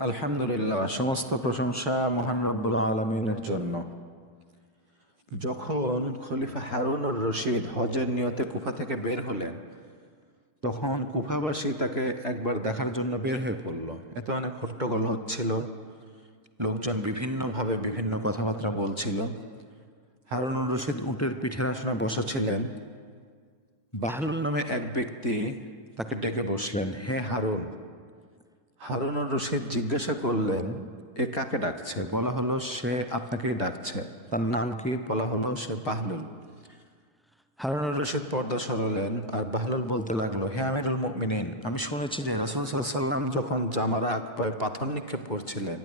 আলহামদুলিল্লাহ, সমস্ত প্রশংসা মহান রব্বুল আলমিনের জন্য। যখন খলিফা হারুনুর রশিদ হজের নিয়তে কুফা থেকে বের হলেন, তখন কুফাবাসী তাকে একবার দেখার জন্য বের হয়ে পড়ল। এতে অনেক হট্টগোল হচ্ছিল, লোকজন বিভিন্নভাবে বিভিন্ন কথাবার্তা বলছিল। হারুনুর রশিদ উটের পিঠের আসনে বসা ছিলেন। বাহলুল নামে এক ব্যক্তি তাকে ডেকে বসলেন, হে হারুন। হারুনুর রশিদ জিজ্ঞাসা করলেন, এ কাকে ডাকছে? বলা হলো সে আপনাকেই ডাকছে। তার নাম কি? বলা হলো সে বাহলুল। হারুনুর রশিদ পর্দা সরালেন আর বাহলুল বলতে লাগলো, হে আমিরুল মুমিনিন, আমি শুনেছি যে রাসূল সাল্লাল্লাহু আলাইহি ওয়াসাল্লাম যখন জামারা আকবায় পাথর নিক্ষেপ করছিলেন,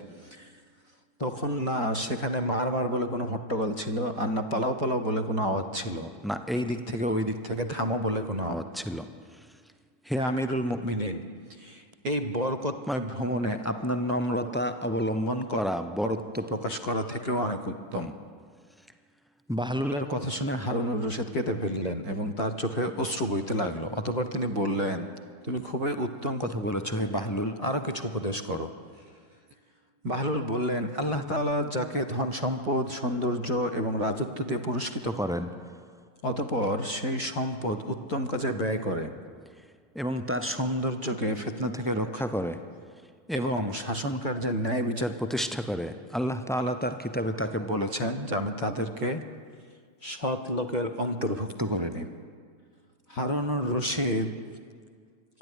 তখন না সেখানে মার মার বলে কোনো হট্টগোল ছিল, আর না পালাও পালাও বলে কোনো আওয়াজ ছিল, না এই দিক থেকে ওই দিক থেকে থামো বলে কোনো আওয়াজ ছিল। হে আমিরুল মুমিনিন, এই বরকতময় ভ্রমণে আপনার নম্রতা অবলম্বন করা বরত্ব প্রকাশ করা থেকেও অনেক উত্তম। বাহলুলের কথা শুনে হারুনুর রশিদ কেঁদে ফেললেন এবং তার চোখে অশ্রু বইতে লাগলো। অতঃপর তিনি বললেন, তুমি খুবই উত্তম কথা বলেছ হে বাহলুল, আরো কিছু উপদেশ করো। বাহলুল বললেন, আল্লাহ তাআলা যাকে ধন সম্পদ, সৌন্দর্য এবং রাজত্ব দিয়ে পুরস্কৃত করেন, অতঃপর সেই সম্পদ উত্তম কাজে ব্যয় করে এবং তার সৌন্দর্যকে ফিতনা থেকে রক্ষা করে এবং শাসন কার্যের ন্যায় বিচার প্রতিষ্ঠা করে, আল্লাহ তাআলা তার কিতাবে তাকে বলেছেন যে আমি তাদেরকে সৎ লোকের অন্তর্ভুক্ত করে নিই। হারুনুর রশিদ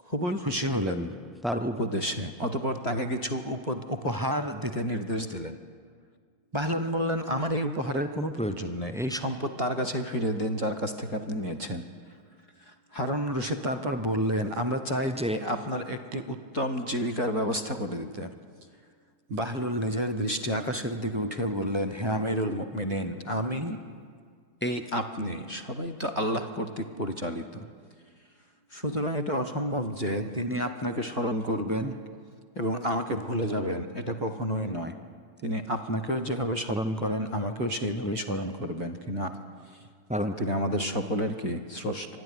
খুবই খুশি হলেন তার উপদেশে। অতঃপর তাকে কিছু উপহার দিতে নির্দেশ দিলেন। বাহলুল বললেন, আমার এই উপহারের কোনো প্রয়োজন নেই, এই সম্পদ তার কাছেই ফিরিয়ে দিন যার কাছ থেকে আপনি নিয়েছেন। হারুনুর রশিদ তারপর বললেন, আমরা চাই যে আপনার একটি উত্তম জীবিকার ব্যবস্থা করে দিতে। বাহলুল নিজের দৃষ্টি আকাশের দিকে উঠিয়ে বললেন, হে আমিরুল মুমিনিন, আমি, এই আপনি, সবাই তো আল্লাহ কর্তৃক পরিচালিত। সুতরাং এটা অসম্ভব যে তিনি আপনাকে স্মরণ করবেন এবং আমাকে ভুলে যাবেন, এটা কখনোই নয়। তিনি আপনাকেও যেভাবে স্মরণ করেন আমাকেও সেইভাবেই স্মরণ করবেন কিনা, কারণ তিনি আমাদের সকলের কি স্রষ্টা।